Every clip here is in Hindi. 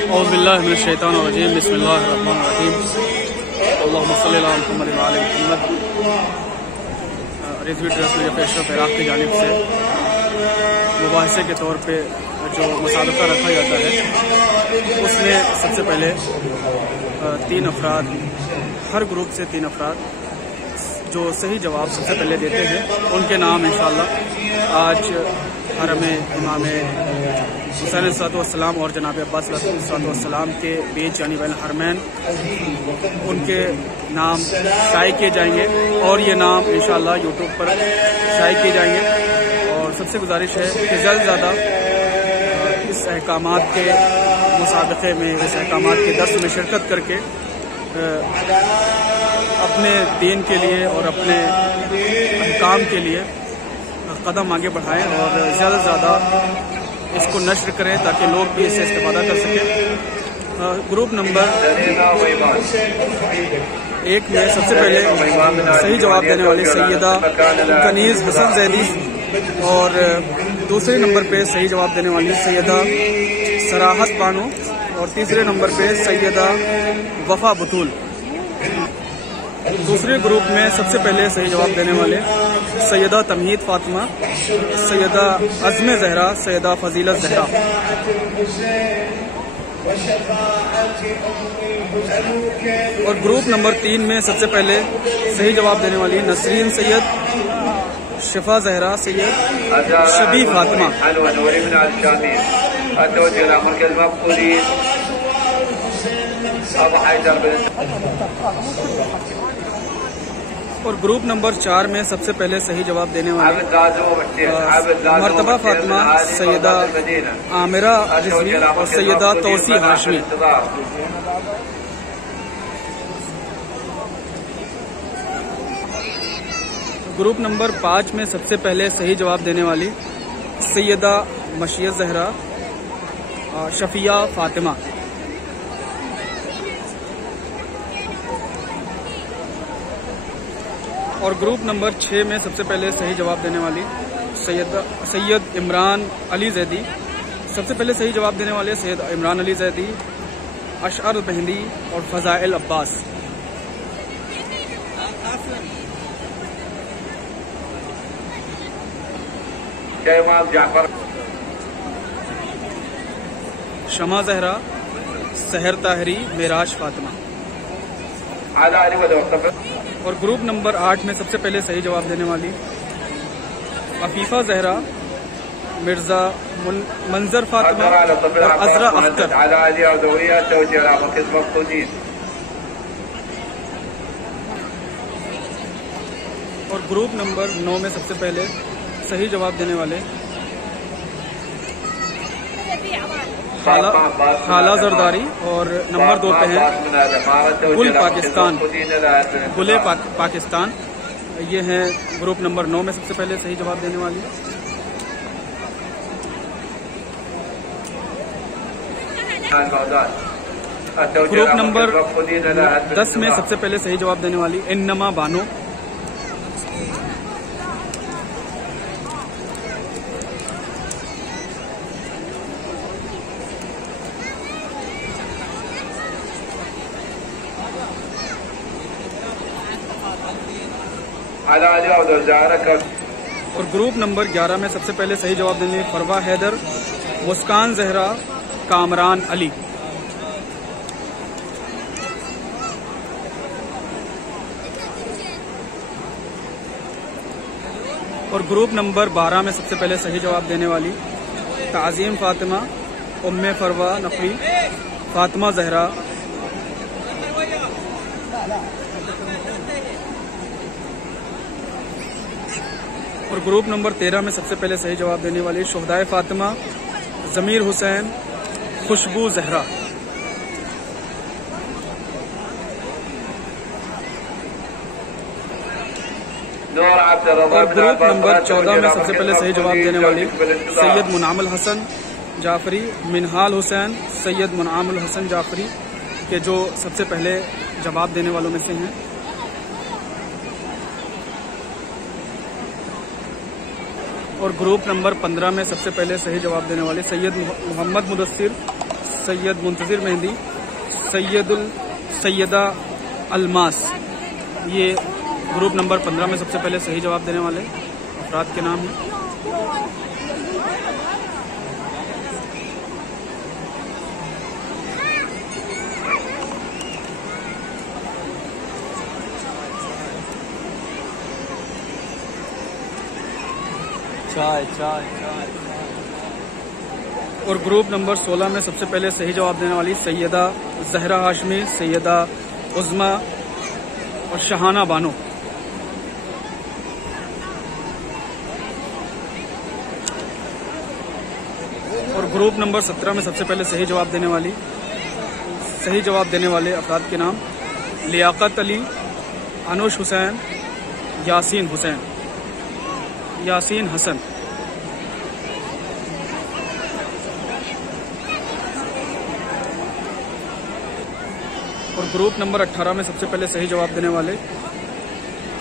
औज़ुबिल्लाहि मिनश्शैतानिर्रजीम बिस्मिल्लाहिर्रहमानिर्रहीम अल्लाहुम्मा सल्लि अला मुहम्मद व आले मुहम्मद। रिजवी ट्रस्ट मीडिया पेशरफ इराक़ की जानिब से मुबाहिसे के तौर पे जो मुसाबका रखा जाता है उसमें सबसे पहले 3 अफराद, हर ग्रुप से 3 अफराद जो सही जवाब सबसे पहले देते हैं उनके नाम इंशाअल्लाह आज हरम इमाम हुसैन सलाम और जनाब अब्बास सलाम के बीच यानी बैन हरमैन उनके नाम शाये किए जाएंगे और ये नाम इंशाअल्लाह यूट्यूब पर शाये किए जाएंगे। और सबसे गुजारिश है कि ज़्यादा से ज़्यादा इस अहकामात के मुसाबक़े में, इस अहकामात के दर्स में शिरकत करके अपने दीन के लिए और अपने अहकाम के लिए कदम आगे बढ़ाएं और ज़्यादा से ज़्यादा इसको नश्र करें ताकि लोग भी इससे इस्तेफादा कर सकें। ग्रुप नंबर 1 में सबसे पहले सही जवाब देने वाली सैयदा कनीज़ हसन जैदी और दूसरे नंबर पे सही जवाब देने वाली सैयदा सराहत बानो और तीसरे नंबर पे सैयदा वफा बतूल। दूसरे ग्रुप में सबसे पहले सही जवाब देने वाले सैयदा तमहीद फातिमा, सैयदा अज़्म ज़हरा, सैयदा फजीलत ज़हरा। और ग्रुप नंबर 3 में सबसे पहले सही जवाब देने वाली नसरीन सैयद, शिफा ज़हरा, सैयद शबी फातिमा। और ग्रुप नंबर 4 में सबसे पहले सही जवाब देने वाले मर्तबा फातिमा, सैयदा आमिरा रिजवी और सैयदा तौसी हाशमी। ग्रुप नंबर 5 में सबसे पहले सही जवाब देने वाली सैयदा मशियत ज़हरा, शफिया फातिमा। और ग्रुप नंबर 6 में सबसे पहले सही जवाब देने वाली सैयद इमरान अली जैदी, सबसे पहले सही जवाब देने वाले सैयद इमरान अली जैदी, अशअर मेहंदी और फजाइल अब्बास। शमा ज़हरा, सहर ताहरी, मेराज फातिमा। और ग्रुप नंबर 8 में सबसे पहले सही जवाब देने वाली अफीफा ज़हरा, मिर्ज़ा मंजर फातिमा और अज़रा अख्तर। और ग्रुप नंबर 9 में सबसे पहले सही जवाब देने वाले खाला जरदारी और नंबर 2 पे हैं गुल पाकिस्तान। ये हैं ग्रुप नंबर 9 में सबसे पहले सही जवाब देने वाली। ग्रुप नंबर 10 में सबसे पहले सही जवाब देने वाली इन्नमा बानो। और ग्रुप नंबर 11 में सबसे पहले सही जवाब देने फरवा हैदर, मुस्कान ज़हरा, कामरान अली। और ग्रुप नंबर 12 में सबसे पहले सही जवाब देने वाली ताज़ीम फातिमा, उम्मे फरवा नकवी, फातिमा ज़हरा। और ग्रुप नंबर 13 में सबसे पहले सही जवाब देने वाली शुहदाए फातिमा, ज़मीर हुसैन, खुशबू ज़हरा। और ग्रुप नंबर 14 में सबसे पहले सही जवाब देने वाली सैयद मुनामुल हसन जाफरी, मिनहाल हुसैन, सैयद मुनामुल हसन जाफरी के जो सबसे पहले जवाब देने वालों में से हैं। और ग्रुप नंबर 15 में सबसे पहले सही जवाब देने वाले सैयद मोहम्मद मुदस्सिर, सैयद मुंतज़िर मेहंदी, सैयदा अलमास। ये ग्रुप नंबर 15 में सबसे पहले सही जवाब देने वाले अफराद के नाम हैं। चाय चाय चाय। और ग्रुप नंबर 16 में सबसे पहले सही जवाब देने वाली सैयदा जहरा हाशमी, सैयदा उज़्मा और शहाना बानो। और ग्रुप नंबर 17 में सबसे पहले सही जवाब देने वाले अफराद के नाम लियाकत अली, अनुश हुसैन, यासीन हसन। और ग्रुप नंबर 18 में सबसे पहले सही जवाब देने वाले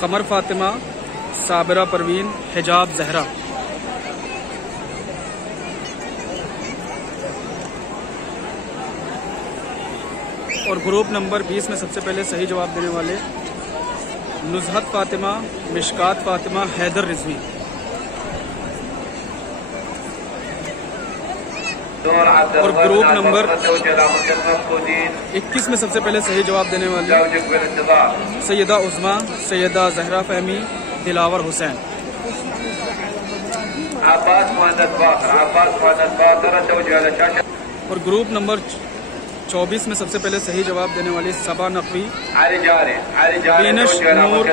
कमर फातिमा, साबिरा परवीन, हिजाब जहरा। और ग्रुप नंबर 20 में सबसे पहले सही जवाब देने वाले नुज़हत फातिमा, मिशकात फातिमा, हैदर रिजवी। और ग्रुप नंबर 21 में सबसे पहले सही जवाब देने वाले सैयदा उज़्मा, सैयदा जहरा फहमी, दिलावर हुसैन। और ग्रुप नंबर 24 में सबसे पहले सही जवाब देने वाली सबा नकवी, बेनश नूर,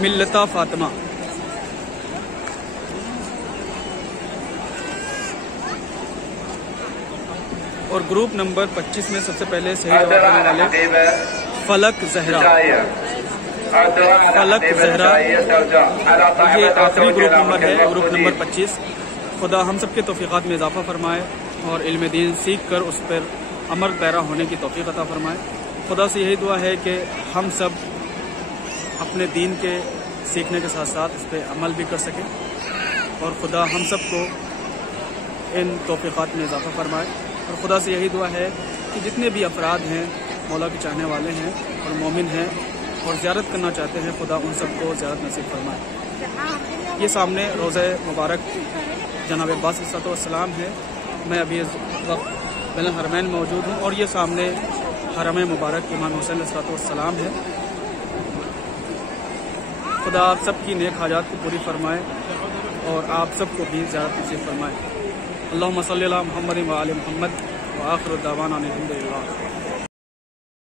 मिल्लता फातिमा। और ग्रुप नंबर 25 में सबसे पहले सही जवाब देने वाले फलक जहरा। ये आखिरी ग्रुप नंबर है, ग्रुप नंबर 25। खुदा हम सब के तौफीक़ात में इजाफा फरमाए और इल्म दीन सीख कर उस पर अमल पैरा होने की तौफीक अता फरमाए। खुदा से यही दुआ है कि हम सब अपने दीन के सीखने के साथ साथ इस पर अमल भी कर सकें और खुदा हम सब को इन तौफीक़ात में इजाफा फरमाए। और खुदा से यही दुआ है कि जितने भी अफराद हैं मौला के चाहने वाले हैं और मोमिन हैं और ज़ियारत करना चाहते हैं, खुदा उन सबको ज़ियारत नसीब फरमाए। ये सामने रोज़े मुबारक जनाब अब्बास अलैहिस्सलाम है। मैं अभी इस वक्त बैनुल हरमैन में मौजूद हूँ और ये सामने हरम मुबारक इमाम हुसैन अलैहिस्सलाम है। खुदा आप सब की नेक हाजात को पूरी फरमाए और आप सबको भी ज़ियारत नसीब फरमाए। अल्लाहुम्मा सल्ली अला मुहम्मद व आले मुहम्मद व आखिरु दावाना अनिल हम्दुलिल्लाह।